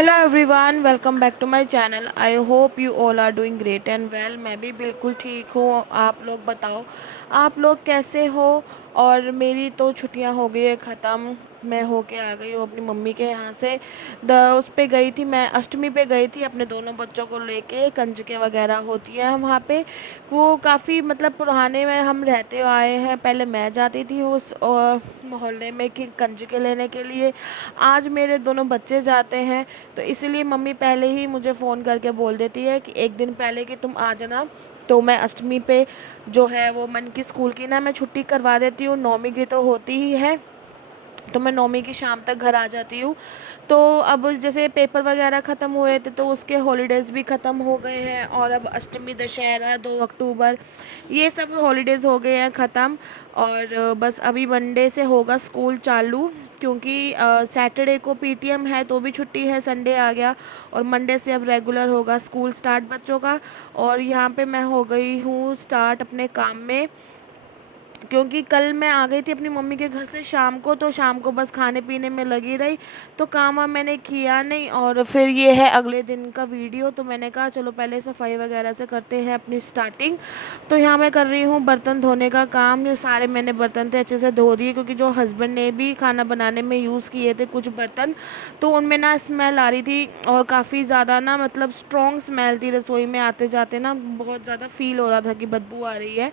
Hello everyone, welcome back to my channel. I hope you all are doing great and well. मैं भी बिल्कुल ठीक हूँ। आप लोग बताओ, आप लोग कैसे हो। और मेरी तो छुट्टियां हो गई है ख़त्म। मैं होके आ गई हूँ अपनी मम्मी के यहाँ से। द उस पे गई थी, मैं अष्टमी पे गई थी अपने दोनों बच्चों को लेके। कंजकें वगैरह होती हैं वहाँ पे। वो काफ़ी मतलब पुराने में हम रहते आए हैं। पहले मैं जाती थी उस मोहल्ले में कि कंजकें लेने के लिए। आज मेरे दोनों बच्चे जाते हैं। तो इसीलिए मम्मी पहले ही मुझे फ़ोन करके बोल देती है कि एक दिन पहले कि तुम आ जाना। तो मैं अष्टमी पे जो है वो मन की स्कूल की ना मैं छुट्टी करवा देती हूँ। नौमी की तो होती ही है, तो मैं नौमी की शाम तक घर आ जाती हूँ। तो अब जैसे पेपर वगैरह ख़त्म हुए थे तो उसके हॉलीडेज़ भी ख़त्म हो गए हैं, और अब अष्टमी, दशहरा, 2 अक्टूबर, ये सब हॉलीडेज़ हो गए हैं ख़त्म। और बस अभी मंडे से होगा स्कूल चालू, क्योंकि सैटरडे को पीटीएम है तो भी छुट्टी है, संडे आ गया। और मंडे से अब रेगुलर होगा स्कूल स्टार्ट बच्चों का। और यहाँ पे मैं हो गई हूँ स्टार्ट अपने काम में, क्योंकि कल मैं आ गई थी अपनी मम्मी के घर से शाम को। तो शाम को बस खाने पीने में लगी रही, तो काम वाम मैंने किया नहीं। और फिर ये है अगले दिन का वीडियो, तो मैंने कहा चलो पहले सफाई वगैरह से करते हैं अपनी स्टार्टिंग। तो यहाँ मैं कर रही हूँ बर्तन धोने का काम। ये सारे मैंने बर्तन थे अच्छे से धो दिए, क्योंकि जो हस्बैंड ने भी खाना बनाने में यूज़ किए थे कुछ बर्तन, तो उनमें ना स्मेल आ रही थी। और काफ़ी ज़्यादा ना मतलब स्ट्रॉन्ग स्मेल थी रसोई में, आते जाते ना बहुत ज़्यादा फील हो रहा था कि बदबू आ रही है।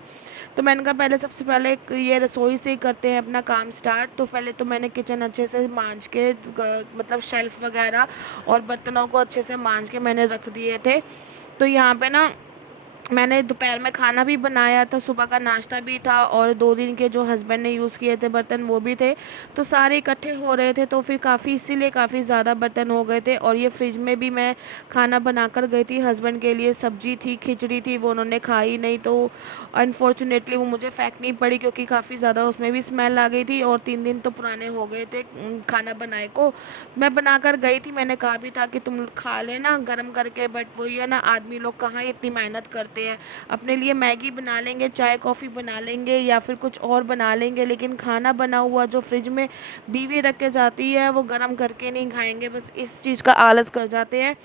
तो मैंने कहा पहले सबसे पहले ये रसोई से ही करते हैं अपना काम स्टार्ट। तो पहले तो मैंने किचन अच्छे से मांज के मतलब शेल्फ़ वगैरह और बर्तनों को अच्छे से मांज के मैंने रख दिए थे। तो यहाँ पे ना मैंने दोपहर में खाना भी बनाया था, सुबह का नाश्ता भी था, और 2 दिन के जो हस्बैंड ने यूज़ किए थे बर्तन वो भी थे। तो सारे इकट्ठे हो रहे थे, तो फिर काफ़ी इसीलिए काफ़ी ज़्यादा बर्तन हो गए थे। और ये फ्रिज में भी मैं खाना बनाकर गई थी हस्बैंड के लिए। सब्जी थी, खिचड़ी थी, वो उन्होंने खाई नहीं, तो अनफॉर्चुनेटली वो मुझे फेंकनी पड़ी, क्योंकि काफ़ी ज़्यादा उसमें भी स्मेल आ गई थी। और 3 दिन तो पुराने हो गए थे खाना बनाए को। मैं बनाकर गई थी, मैंने कहा भी था कि तुम खा लेना गर्म करके, बट वही है ना, आदमी लोग कहाँ इतनी मेहनत करते हैं। अपने लिए मैगी बना लेंगे, चाय कॉफ़ी बना लेंगे, या फिर कुछ और बना लेंगे, लेकिन खाना बना हुआ जो फ्रिज में बीवी रख के जाती है वो गर्म करके नहीं खाएंगे। बस इस चीज़ का आलस कर जाते हैं।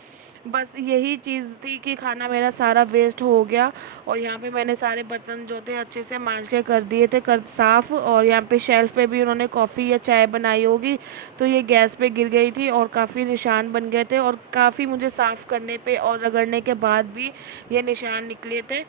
बस यही चीज़ थी कि खाना मेरा सारा वेस्ट हो गया। और यहाँ पे मैंने सारे बर्तन जो थे अच्छे से मांज के कर दिए थे कर साफ़। और यहाँ पे शेल्फ़ पे भी उन्होंने कॉफ़ी या चाय बनाई होगी, तो ये गैस पे गिर गई थी और काफ़ी निशान बन गए थे। और काफ़ी मुझे साफ़ करने पे और रगड़ने के बाद भी ये निशान निकले थे।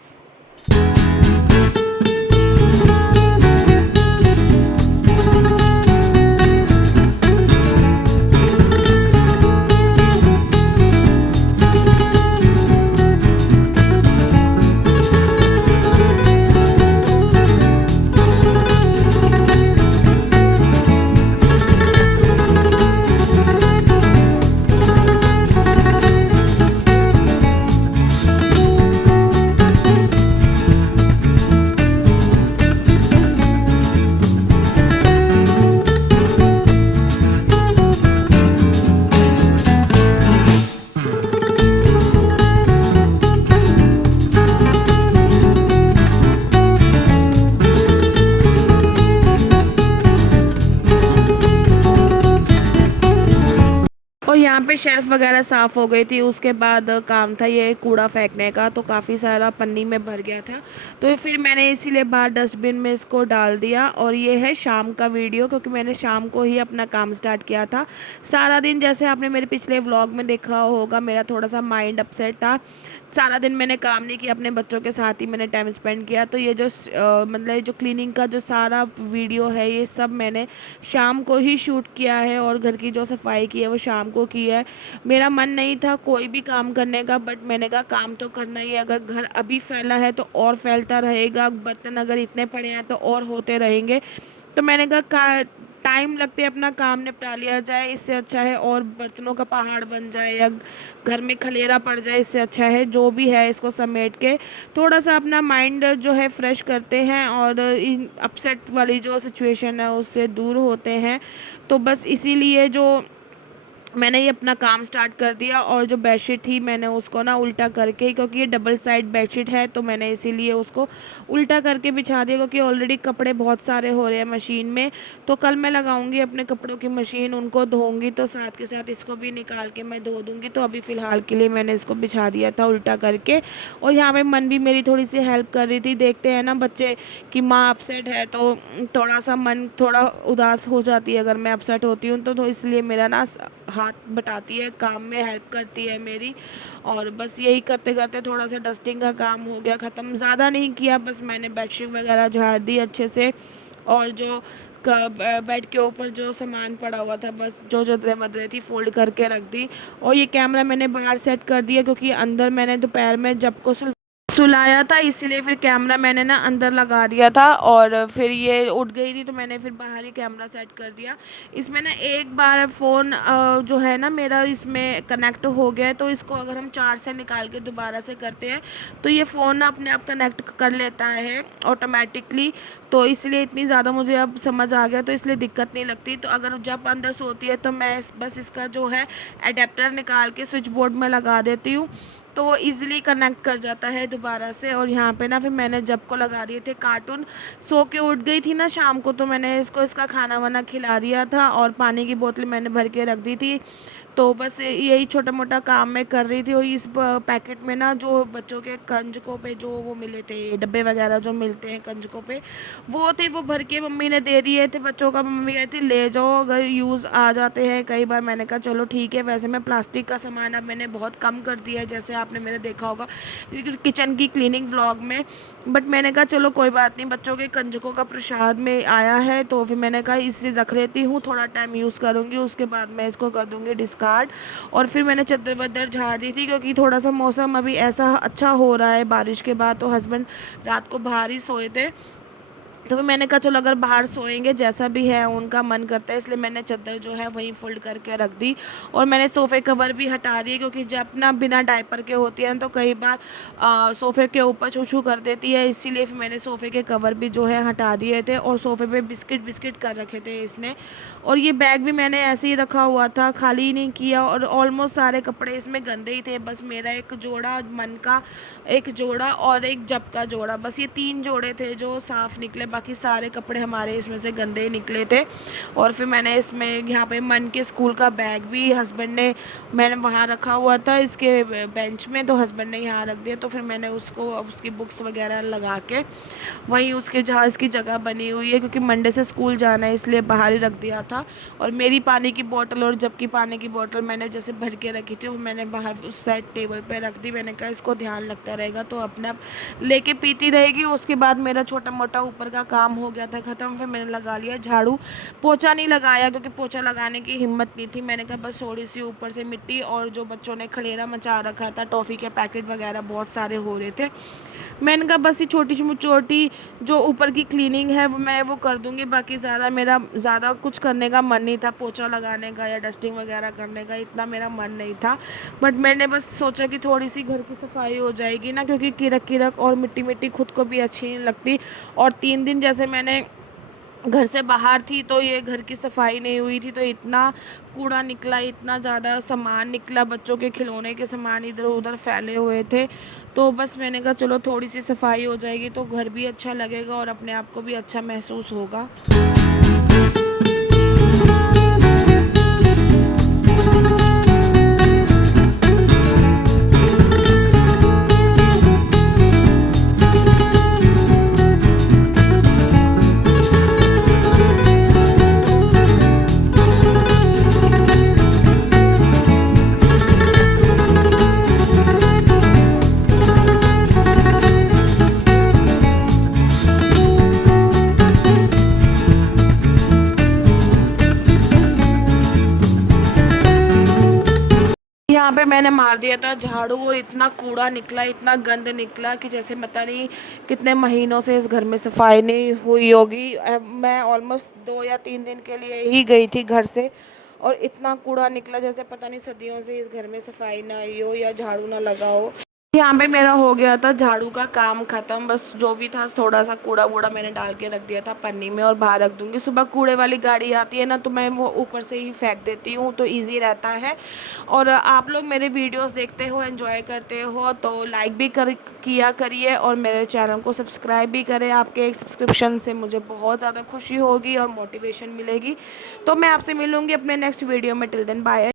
और यहाँ पे शेल्फ वगैरह साफ़ हो गई थी। उसके बाद काम था ये कूड़ा फेंकने का, तो काफ़ी सारा पन्नी में भर गया था। तो फिर मैंने इसीलिए बाहर डस्टबिन में इसको डाल दिया। और ये है शाम का वीडियो, क्योंकि मैंने शाम को ही अपना काम स्टार्ट किया था। सारा दिन जैसे आपने मेरे पिछले व्लॉग में देखा होगा, मेरा थोड़ा सा माइंड अपसेट था। सारा दिन मैंने काम नहीं किया, अपने बच्चों के साथ ही मैंने टाइम स्पेंड किया। तो ये जो मतलब जो क्लीनिंग का जो सारा वीडियो है, ये सब मैंने शाम को ही शूट किया है। और घर की जो सफाई की है वो शाम को की है। मेरा मन नहीं था कोई भी काम करने का, बट मैंने कहा काम तो करना ही है। अगर घर अभी फैला है तो और फैलता रहेगा, बर्तन अगर इतने पड़े हैं तो और होते रहेंगे। तो मैंने कहा टाइम लगते अपना काम निपटा लिया जाए, इससे अच्छा है और बर्तनों का पहाड़ बन जाए या घर में खलेरा पड़ जाए, इससे अच्छा है जो भी है इसको समेट के थोड़ा सा अपना माइंड जो है फ्रेश करते हैं, और इन अपसेट वाली जो सिचुएशन है उससे दूर होते हैं। तो बस इसीलिए जो मैंने ये अपना काम स्टार्ट कर दिया और जो बेडशीट थी मैंने उसको ना उल्टा करके, क्योंकि ये डबल साइड बेडशीट है तो मैंने इसीलिए उसको उल्टा करके बिछा दिया, क्योंकि ऑलरेडी कपड़े बहुत सारे हो रहे हैं मशीन में। तो कल मैं लगाऊंगी अपने कपड़ों की मशीन, उनको धोऊंगी तो साथ के साथ इसको भी निकाल के मैं धो दूंगी। तो अभी फ़िलहाल के लिए मैंने इसको बिछा दिया था उल्टा करके। और यहाँ पे मन भी मेरी थोड़ी सी हेल्प कर रही थी। देखते हैं ना बच्चे कि माँ अपसेट है तो थोड़ा सा मन थोड़ा उदास हो जाती है अगर मैं अपसेट होती हूँ तो इसलिए मेरा ना हाथ बटाती है, काम में हेल्प करती है मेरी। और बस यही करते करते थोड़ा सा डस्टिंग का काम हो गया ख़त्म। ज़्यादा नहीं किया, बस मैंने बेडशीट वगैरह झाड़ दी अच्छे से। और जो बेड के ऊपर जो सामान पड़ा हुआ था, बस जो चदरें मदरें थी फोल्ड करके रख दी। और ये कैमरा मैंने बाहर सेट कर दिया, क्योंकि अंदर मैंने दोपहर में जब को सुलाया था, इसीलिए फिर कैमरा मैंने ना अंदर लगा दिया था। और फिर ये उठ गई थी तो मैंने फिर बाहर ही कैमरा सेट कर दिया। इसमें ना एक बार फ़ोन जो है ना मेरा इसमें कनेक्ट हो गया है, तो इसको अगर हम चार्ज से निकाल के दोबारा से करते हैं तो ये फ़ोन ना अपने आप कनेक्ट कर लेता है ऑटोमेटिकली। तो इसलिए इतनी ज़्यादा मुझे अब समझ आ गया, तो इसलिए दिक्कत नहीं लगती। तो अगर जब अंदर सोती है तो मैं बस इसका जो है अडेप्टर निकाल के स्विच बोर्ड में लगा देती हूँ, तो इजीली कनेक्ट कर जाता है दोबारा से। और यहाँ पे ना फिर मैंने जब को लगा दिए थे कार्टून। सो के उठ गई थी ना शाम को, तो मैंने इसको इसका खाना वाना खिला दिया था और पानी की बोतल मैंने भर के रख दी थी। तो बस यही छोटा मोटा काम मैं कर रही थी। और इस पैकेट में ना जो बच्चों के कंजकों पे जो वो मिले थे, डब्बे वगैरह जो मिलते हैं कंजकों पे, वो थे, वो भर के मम्मी ने दे दिए थे बच्चों का। मम्मी कहती ले जाओ, अगर यूज़ आ जाते हैं कई बार। मैंने कहा चलो ठीक है। वैसे मैं प्लास्टिक का सामान अब मैंने बहुत कम कर दिया है, जैसे आपने मेरे देखा होगा किचन की क्लीनिंग व्लॉग में। बट मैंने कहा चलो कोई बात नहीं, बच्चों के कंजकों का प्रसाद में आया है तो फिर मैंने कहा इसे रख लेती हूँ, थोड़ा टाइम यूज़ करूँगी, उसके बाद मैं इसको कर दूँगी डिस्कार्ड। और फिर मैंने चद्दर वद्दर झाड़ दी थी, क्योंकि थोड़ा सा मौसम अभी ऐसा अच्छा हो रहा है बारिश के बाद। तो हस्बैंड रात को बाहर ही सोए थे, तो फिर मैंने कहा चलो अगर बाहर सोएंगे, जैसा भी है उनका मन करता है, इसलिए मैंने चादर जो है वहीं फोल्ड करके रख दी। और मैंने सोफ़े कवर भी हटा दिए, क्योंकि जब ना बिना डायपर के होती है ना तो कई बार सोफ़े के ऊपर छू छू कर देती है, इसीलिए फिर मैंने सोफ़े के कवर भी जो है हटा दिए थे। और सोफ़े पे बिस्किट बिस्किट कर रखे थे इसने। और ये बैग भी मैंने ऐसे ही रखा हुआ था, खाली ही नहीं किया। और ऑलमोस्ट सारे कपड़े इसमें गंदे ही थे, बस मेरा एक जोड़ा मन का, एक जोड़ा और एक जब का जोड़ा, बस ये 3 जोड़े थे जो साफ़ निकले, बाकी सारे कपड़े हमारे इसमें से गंदे ही निकले थे। और फिर मैंने इसमें यहाँ पे मन के स्कूल का बैग भी हस्बैंड ने, मैंने वहाँ रखा हुआ था इसके बेंच में, तो हस्बैंड ने यहाँ रख दिया। तो फिर मैंने उसको उसकी बुक्स वगैरह लगा के वहीं उसके जहाँ इसकी जगह बनी हुई है, क्योंकि मंडे से स्कूल जाना है इसलिए बाहर ही रख दिया था। और मेरी पानी की बोतल और जबकि पानी की बोतल मैंने जैसे भर के रखी थी वो मैंने बाहर उस साइड टेबल पे रख दी। मैंने कहा इसको ध्यान लगता रहेगा तो अपने आप लेके पीती रहेगी। उसके बाद मेरा छोटा मोटा ऊपर का काम हो गया था ख़त्म। फिर मैंने लगा लिया झाड़ू, पोछा नहीं लगाया क्योंकि पोछा लगाने की हिम्मत नहीं थी। मैंने कहा बस थोड़ी सी ऊपर से मिट्टी, और जो बच्चों ने खलेरा मचा रखा था, टॉफ़ी के पैकेट वगैरह बहुत सारे हो रहे थे, मैंने कहा बस ये छोटी छोटी जो ऊपर की क्लीनिंग है वो मैं वो कर दूंगी। बाकी ज़्यादा मेरा ज़्यादा कुछ करने का मन नहीं था, पोछा लगाने का या डस्टिंग वगैरह करने का इतना मेरा मन नहीं था। बट मैंने बस सोचा कि थोड़ी सी घर की सफाई हो जाएगी ना, क्योंकि किरक किरक और मिट्टी मिट्टी खुद को भी अच्छी नहीं लगती। और 3 दिन जैसे मैंने घर से बाहर थी तो ये घर की सफाई नहीं हुई थी, तो इतना कूड़ा निकला, इतना ज़्यादा सामान निकला, बच्चों के खिलौने के सामान इधर उधर फैले हुए थे। तो बस मैंने कहा चलो थोड़ी सी सफाई हो जाएगी तो घर भी अच्छा लगेगा और अपने आप को भी अच्छा महसूस होगा। यहाँ पे मैंने मार दिया था झाड़ू और इतना कूड़ा निकला, इतना गंद निकला कि जैसे पता नहीं कितने महीनों से इस घर में सफाई नहीं हुई होगी। मैं ऑलमोस्ट 2 या 3 दिन के लिए ही गई थी घर से, और इतना कूड़ा निकला जैसे पता नहीं सदियों से इस घर में सफाई ना हुई हो या झाड़ू ना लगा हो। यहाँ पे मेरा हो गया था झाड़ू का काम ख़त्म। बस जो भी था थोड़ा सा कूड़ा वूड़ा मैंने डाल के रख दिया था पन्नी में और बाहर रख दूँगी। सुबह कूड़े वाली गाड़ी आती है ना, तो मैं वो ऊपर से ही फेंक देती हूँ, तो इजी रहता है। और आप लोग मेरे वीडियोस देखते हो, एंजॉय करते हो, तो लाइक भी किया करिए और मेरे चैनल को सब्सक्राइब भी करें। आपके एक सब्सक्रिप्शन से मुझे बहुत ज़्यादा खुशी होगी और मोटिवेशन मिलेगी। तो मैं आपसे मिलूँगी अपने नेक्स्ट वीडियो में। Till then bye.